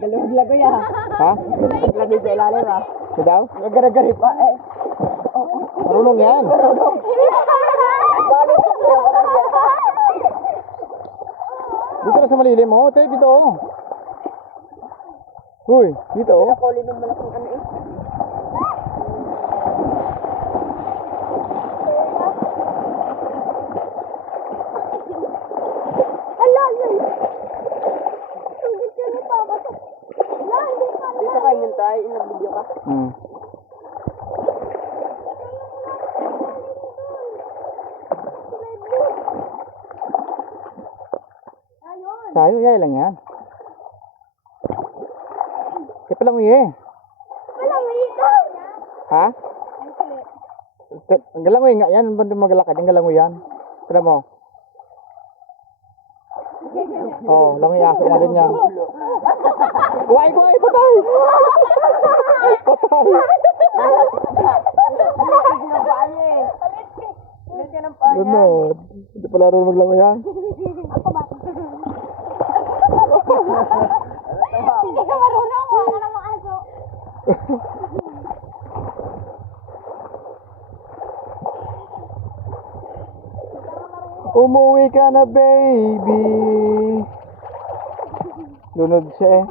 Galawag lago ya. Ha? Lagi sa ilalim ah. Ito daw? Nagara-gari pa eh. Marunong yan. Dito na sa malilim, oh. Tape dito, oh. Uy, dito, oh. Nakuli ng malaking ano eh. Dito kayo yun tayo, nag-video ka. Tayo, yay lang yan. Kaya pala mo eh. Ha? Ang galangoy nga yan. Ang magalakad. Ang galangoy yan. Kaya mo. Oh, langoy aso na din yan. Kuhay, kuhay, patay! Patay! Ganun. Hindi pala rin maglangoy yan. Hindi ka marunong, wala namang aso. Umuwi ka na, baby. Lunod siya eh.